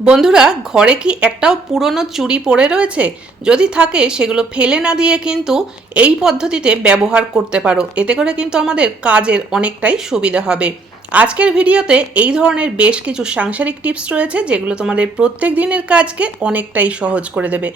বন্ধুরা, ঘরে কি একটাও পুরনো চুড়ি পড়ে রয়েছে? যদি থাকে, সেগুলো ফেলে না দিয়ে কিন্তু এই পদ্ধতিতে ব্যবহার করতে পারো। এতে করে কিন্তু আমাদের কাজের অনেকটাই সুবিধা হবে। আজকের ভিডিওতে এই ধরনের বেশ কিছু সাংসারিক টিপস রয়েছে, যেগুলো তোমাদের প্রত্যেক দিনের কাজকে অনেকটাই সহজ করে দেবে।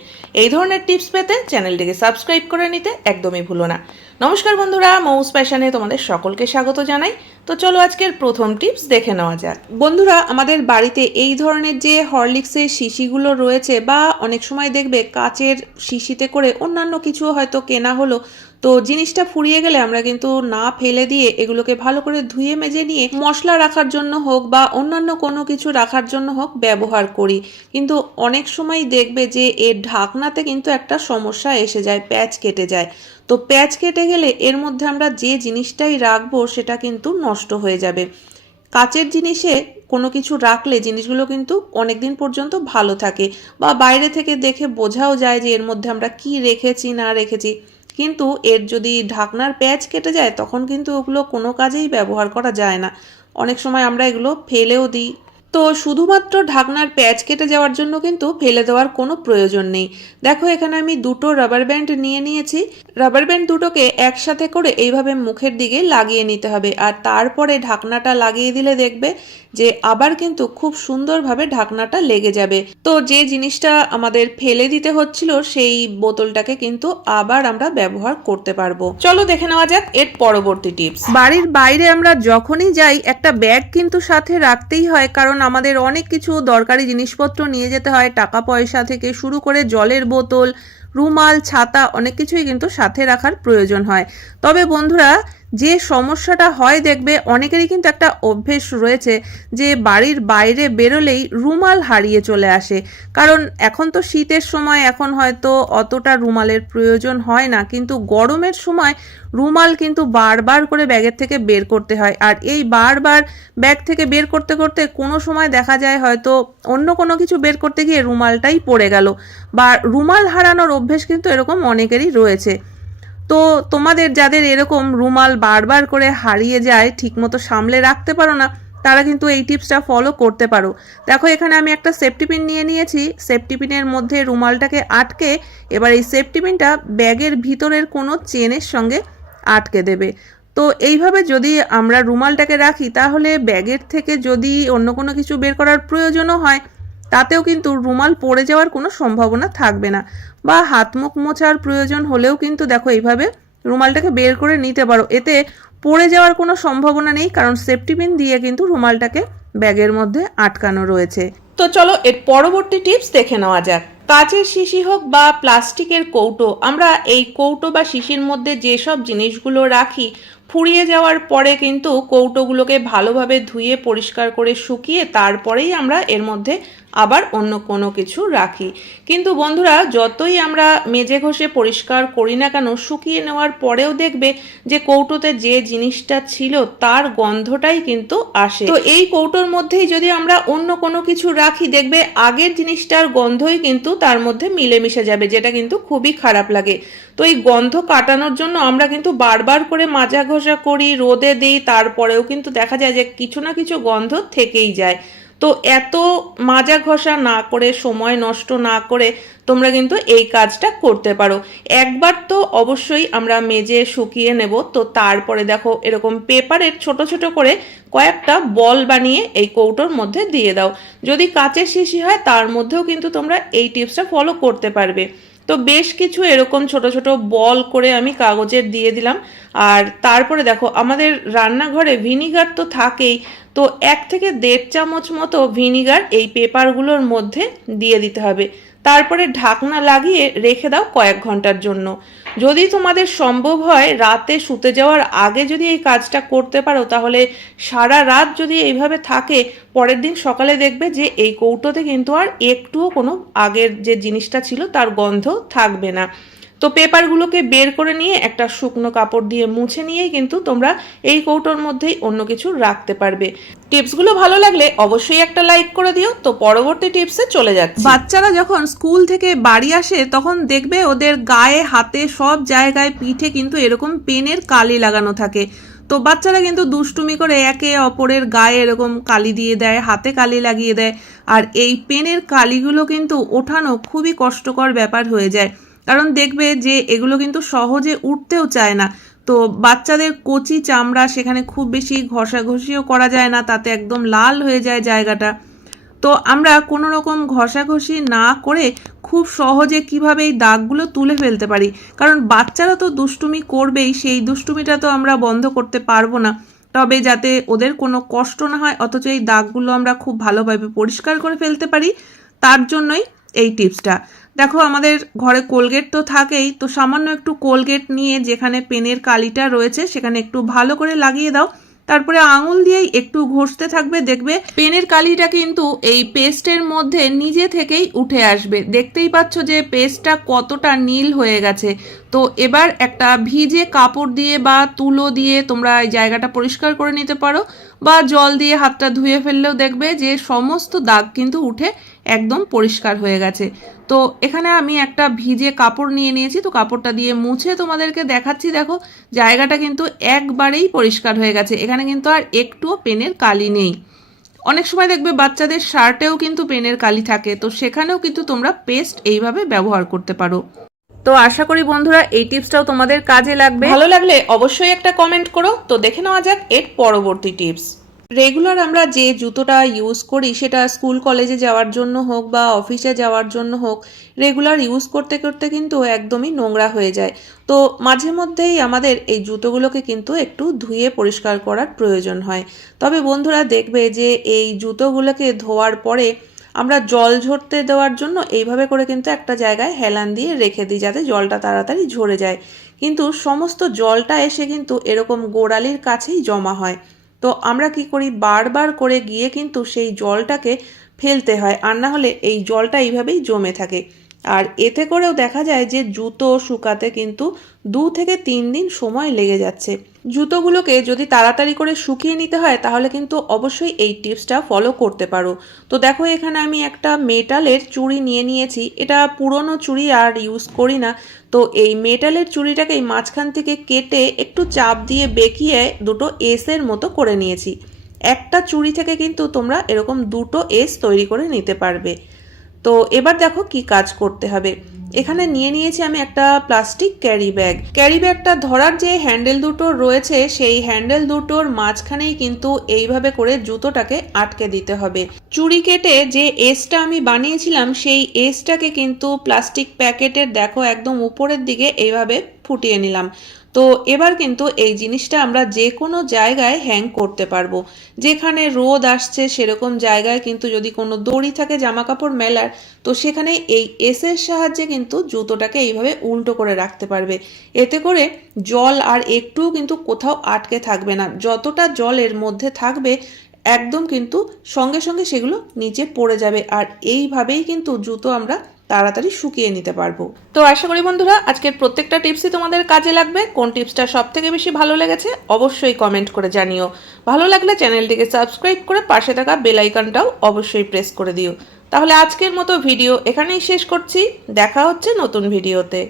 এই ধরনের টিপস পেতে চ্যানেলটিকে সাবস্ক্রাইব করে নিতে একদমই ভুলো না। নমস্কার বন্ধুরা, মৌস প্যাশনে তোমাদের সকলকে স্বাগত জানাই। তো চলো আজকের প্রথম টিপস দেখে নেওয়া যাক। বন্ধুরা, আমাদের বাড়িতে এই ধরনের যে হরলিক্সের শিশিগুলো রয়েছে বা অনেক সময় দেখবে কাচের শিশিতে করে অন্যান্য কিছু হয়তো কেনা হলো, তো জিনিসটা ফুরিয়ে গেলে আমরা কিন্তু না ফেলে দিয়ে এগুলোকে ভালো করে ধুয়ে মেজে নিয়ে মশলা রাখার জন্য হোক বা অন্যান্য কোনো কিছু রাখার জন্য হোক ব্যবহার করি। কিন্তু অনেক সময় দেখবে যে এর ঢাকনাতে কিন্তু একটা সমস্যা এসে যায়, প্যাচ কেটে যায়। তো প্যাচ কেটে গেলে এর মধ্যে আমরা যে জিনিসটাই রাখব সেটা কিন্তু নষ্ট হয়ে যাবে। কাচের জিনিসে কোনো কিছু রাখলে জিনিসগুলো কিন্তু অনেক দিন পর্যন্ত ভালো থাকে বা বাইরে থেকে দেখে বোঝাও যায় যে এর মধ্যে আমরা কি রেখেছি, না রেখেছি। কিন্তু এর যদি ঢাকনার প্যাচ কেটে যায় তখন কিন্তু ওগুলো কোনো কাজেই ব্যবহার করা যায় না। অনেক সময় আমরা এগুলো ফেলেও দিই। তো শুধুমাত্র ঢাকনার প্যাচ কেটে যাওয়ার জন্য কিন্তু ফেলে দেওয়ার কোনো প্রয়োজন নেই। দেখো, এখানে আমি দুটো রাবার ব্যান্ড নিয়ে নিয়েছি। রাবার ব্যান্ড দুটোকে একসাথে করে এইভাবে মুখের দিকে লাগিয়ে নিতে হবে। আর তারপরে ঢাকনাটা লাগিয়ে দিলে দেখবে যে আবার কিন্তু খুব সুন্দরভাবে ঢাকনাটা লেগে যাবে। তো যে জিনিসটা আমাদের ফেলে দিতে হচ্ছিল, সেই বোতলটাকে কিন্তু আবার আমরা ব্যবহার করতে পারব। চলো দেখে নেওয়া যাক এর পরবর্তী টিপস বাড়ির বাইরে আমরা যখনই যাই, একটা ব্যাগ কিন্তু সাথে রাখতেই হয়, কারণ আমাদের অনেক কিছু দরকারি জিনিসপত্র নিয়ে যেতে হয়, টাকা পয়সা থেকে শুরু করে জলের বোতল, রুমাল, ছাতা, অনেক কিছুই কিন্তু সাথে রাখার প্রয়োজন হয়। তবে বন্ধুরা যে সমস্যাটা হয় দেখবে অনেকেরই কিন্তু একটা অভ্যেস রয়েছে যে বাড়ির বাইরে বেরোলেই রুমাল হারিয়ে চলে আসে। কারণ এখন তো শীতের সময়, এখন হয়তো অতটা রুমালের প্রয়োজন হয় না। কিন্তু গরমের সময় রুমাল কিন্তু বারবার করে ব্যাগের থেকে বের করতে হয়। আর এই বারবার ব্যাগ থেকে বের করতে করতে কোনো সময় দেখা যায় হয়তো অন্য কোনো কিছু বের করতে গিয়ে রুমালটাই পড়ে গেল। বা রুমাল হারানোর অভ্যেস কিন্তু এরকম অনেকেরই রয়েছে। তো তোমাদের যাদের এরকম রুমাল বারবার করে হারিয়ে যায়, ঠিকমতো সামলে রাখতে পারো না, তারা কিন্তু এই টিপসটা ফলো করতে পারো। দেখো, এখানে আমি একটা সেফটি পিন নিয়ে নিয়েছি। সেফটি পিনের মধ্যে রুমালটাকে আটকে, এবার এই সেফটি পিনটা ব্যাগের ভিতরের কোনো চেনের সঙ্গে আটকে দেবে। তো এইভাবে যদি আমরা রুমালটাকে রাখি, তাহলে ব্যাগের থেকে যদি অন্য কোনো কিছু বের করার প্রয়োজনও হয় তাতেও কিন্তু রুমাল পড়ে যাওয়ার কোনো সম্ভাবনা থাকবে না। বা হাত মুখ মোছার প্রয়োজন হলেও কিন্তু দেখো এইভাবে রুমালটাকে বের করে নিতে পারো। এতে পড়ে যাওয়ার কোনো সম্ভাবনা নেই, কারণ সেফটি পিন দিয়ে কিন্তু রুমালটাকে ব্যাগের মধ্যে আটকানো রয়েছে। তো চলো এর পরবর্তী টিপস দেখে নেওয়া যাক। কাচের শিশি হোক বা প্লাস্টিকের কৌটো, আমরা এই কৌটো বা শিশির মধ্যে যেসব জিনিসগুলো রাখি ফুরিয়ে যাওয়ার পরে কিন্তু কৌটোগুলোকে ভালোভাবে ধুয়ে পরিষ্কার করে শুকিয়ে তারপরেই আমরা এর মধ্যে আবার অন্য কোনো কিছু রাখি। কিন্তু বন্ধুরা, যতই আমরা মেজে ঘষে পরিষ্কার করি না কেন, শুকিয়ে নেওয়ার পরেও দেখবে যে কৌটোতে যে জিনিসটা ছিল তার গন্ধটাই কিন্তু আসে। তো এই কৌটোর মধ্যেই যদি আমরা অন্য কোনো কিছু রাখি, দেখবে আগের জিনিসটার গন্ধই কিন্তু তার মধ্যে মিলেমিশে যাবে, যেটা কিন্তু খুবই খারাপ লাগে। তো এই গন্ধ কাটানোর জন্য আমরা কিন্তু বারবার করে মাজা ঘষা করি, রোদে দিই, তারপরেও কিন্তু দেখা যায় যে কিছু না কিছু গন্ধ থেকেই যায়। তো এত মাজা ঘষা না করে, সময় নষ্ট না করে তোমরা কিন্তু এই কাজটা করতে পারো। একবার তো অবশ্যই আমরা মেজে শুকিয়ে নেব। তো তারপরে দেখো এরকম পেপারের ছোট ছোট করে কয়েকটা বল বানিয়ে এই কৌটোর মধ্যে দিয়ে দাও। যদি কাচের শিশি হয়, তার মধ্যেও কিন্তু তোমরা এই টিপসটা ফলো করতে পারবে। তো বেশ কিছু এরকম ছোট ছোট বল করে আমি কাগজের দিয়ে দিলাম। আর তারপরে দেখো, আমাদের রান্নাঘরে ভিনিগার তো থাকেই, তো এক থেকে দেড় চামচ মতো ভিনিগার এই পেপারগুলোর মধ্যে দিয়ে দিতে হবে। তারপরে ঢাকনা লাগিয়ে রেখে দাও কয়েক ঘণ্টার জন্য। যদি তোমাদের সম্ভব হয় রাতে শুতে যাওয়ার আগে যদি এই কাজটা করতে পারো, তাহলে সারা রাত যদি এইভাবে থাকে, পরের দিন সকালে দেখবে যে এই কৌটোতে কিন্তু আর একটুও কোনো আগের যে জিনিসটা ছিল তার গন্ধ থাকবে না। তো পেপারগুলোকে বের করে নিয়ে একটা শুকনো কাপড় দিয়ে মুছে নিয়েই কিন্তু তোমরা এই কৌটোর মধ্যেই অন্য কিছু রাখতে পারবে। টিপসগুলো ভালো লাগলে অবশ্যই একটা লাইক করে দিও। তো পরবর্তী টিপসে চলে যাচ্ছে। বাচ্চারা যখন স্কুল থেকে বাড়ি আসে তখন দেখবে ওদের গায়ে, হাতে সব জায়গায় পিঠে কিন্তু এরকম পেনের কালি লাগানো থাকে। তো বাচ্চারা কিন্তু দুষ্টুমি করে একে অপরের গায়ে এরকম কালি দিয়ে দেয়, হাতে কালি লাগিয়ে দেয়। আর এই পেনের কালিগুলো কিন্তু ওঠানো খুবই কষ্টকর ব্যাপার হয়ে যায়। কারণ দেখবে যে এগুলো কিন্তু সহজে উঠতেও চায় না। তো বাচ্চাদের কচি চামড়া সেখানে খুব বেশি ঘষাঘষিও করা যায় না, তাতে একদম লাল হয়ে যায় জায়গাটা। তো আমরা কোনো রকম ঘষাঘষি না করে খুব সহজে কীভাবে এই দাগগুলো তুলে ফেলতে পারি? কারণ বাচ্চারা তো দুষ্টুমি করবেই, সেই দুষ্টুমিটা তো আমরা বন্ধ করতে পারব না। তবে যাতে ওদের কোনো কষ্ট না হয়, অথচ এই দাগগুলো আমরা খুব ভালোভাবে পরিষ্কার করে ফেলতে পারি, তার জন্যই এই টিপসটা। দেখো, আমাদের ঘরে কোলগেট তো থাকেই, তো সামান্য একটু কোলগেট নিয়ে যেখানে পেনের কালিটা রয়েছে, সেখানে একটু ভালো করে লাগিয়ে দাও। তারপরে আঙুল দিয়েই একটু ঘষতে থাকবে, দেখবে পেনের কালিটা কিন্তু এই পেস্টের মধ্যে নিজে থেকেই উঠে আসবে। দেখতেই পাচ্ছ যে পেস্টটা কতটা নীল হয়ে গেছে। তো এবার একটা ভিজে কাপড় দিয়ে বা তুলো দিয়ে তোমরা এই জায়গাটা পরিষ্কার করে নিতে পারো, বা জল দিয়ে হাতটা ধুয়ে ফেললেও দেখবে যে সমস্ত দাগ কিন্তু উঠে একদম পরিষ্কার হয়ে গেছে। তো এখানে আমি একটা ভিজে কাপড় নিয়ে নিয়েছি, তো কাপড়টা দিয়ে মুছে তোমাদেরকে দেখাচ্ছি, দেখো, জায়গাটা কিন্তু একবারেই পরিষ্কার হয়ে গেছে। এখানে কিন্তু আর একটুও পেনের কালি নেই। অনেক সময় দেখবে বাচ্চাদের শার্টেও কিন্তু পেনের কালি থাকে, তো সেখানেও কিন্তু তোমরা পেস্ট এইভাবে ব্যবহার করতে পারো। তো আশা করি বন্ধুরা এই টিপসটাও তোমাদের কাজে লাগবে। ভালো লাগলে অবশ্যই একটা কমেন্ট করো। তো দেখে নেওয়া যাক এর পরবর্তী টিপস। রেগুলার আমরা যে জুতোটা ইউজ করি, সেটা স্কুল কলেজে যাওয়ার জন্য হোক বা অফিসে যাওয়ার জন্য হোক রেগুলার ইউজ করতে করতে কিন্তু একদমই নোংরা হয়ে যায়। তো মাঝে মধ্যেই আমাদের এই জুতোগুলোকে কিন্তু একটু ধুয়ে পরিষ্কার করার প্রয়োজন হয়। তবে বন্ধুরা দেখবে যে এই জুতোগুলোকে ধোয়ার পরে আমরা জল ঝরতে দেওয়ার জন্য এইভাবে করে কিন্তু একটা জায়গায় হেলান দিয়ে রেখে দিই যাতে জলটা তাড়াতাড়ি ঝরে যায়। কিন্তু সমস্ত জলটা এসে কিন্তু এরকম গোড়ালির কাছেই জমা হয়। তো আমরা কি করি? বারবার করে গিয়ে কিন্তু সেই জলটাকে ফেলতে হয়। আর না হলে এই জলটা এইভাবেই জমে থাকে। আর এতে করেও দেখা যায় যে জুতো শুকাতে কিন্তু দু থেকে তিন দিন সময় লেগে যাচ্ছে। জুতোগুলোকে যদি তাড়াতাড়ি করে শুকিয়ে নিতে হয়, তাহলে কিন্তু অবশ্যই এই টিপসটা ফলো করতে পারো। তো দেখো, এখানে আমি একটা মেটালের চুড়ি নিয়ে নিয়েছি। এটা পুরনো চুড়ি আর ইউজ করি না। তো এই মেটালের চুড়িটাকে এই মাঝখান থেকে কেটে একটু চাপ দিয়ে বেঁকিয়ে দুটো এসের মতো করে নিয়েছি। একটা চুড়ি থেকে কিন্তু তোমরা এরকম দুটো এস তৈরি করে নিতে পারবে। তো এবার দেখো কি কাজ করতে হবে। এখানে নিয়ে নিয়েছি আমি একটা প্লাস্টিক ক্যারি ব্যাগ ক্যারি ব্যাগটা ধরার যে হ্যান্ডেল দুটো রয়েছে, সেই হ্যান্ডেল দুটোর মাঝখানেই কিন্তু এইভাবে করে জুতোটাকে আটকে দিতে হবে। চুরি কেটে যে এসটা আমি বানিয়েছিলাম, সেই এসটাকে কিন্তু প্লাস্টিক প্যাকেটের দেখো, একদম উপরের দিকে এইভাবে ফুটিয়ে নিলাম। তো এবার কিন্তু এই জিনিসটা আমরা যে কোনো জায়গায় হ্যাং করতে পারব। যেখানে রোদ আসছে সেরকম জায়গায় কিন্তু যদি কোনো দড়ি থাকে জামা কাপড় মেলার, তো সেখানে এই এসের সাহায্যে কিন্তু জুতোটাকে এইভাবে উল্টো করে রাখতে পারবে। এতে করে জল আর একটুও কিন্তু কোথাও আটকে থাকবে না। যতটা জল এর মধ্যে থাকবে, একদম কিন্তু সঙ্গে সঙ্গে সেগুলো নিচে পড়ে যাবে। আর এইভাবেই কিন্তু জুতো আমরা তাড়াতাড়ি শুকিয়ে নিতে পারব। তো আশা করি বন্ধুরা, আজকের প্রত্যেকটা টিপসই তোমাদের কাজে লাগবে। কোন টিপসটা সব থেকে বেশি ভালো লেগেছে অবশ্যই কমেন্ট করে জানিও। ভালো লাগলে চ্যানেলটিকে সাবস্ক্রাইব করে পাশে থাকা বেল আইকনটাও অবশ্যই প্রেস করে দিও। তাহলে আজকের মতো ভিডিও এখানেই শেষ করছি। দেখা হচ্ছে নতুন ভিডিওতে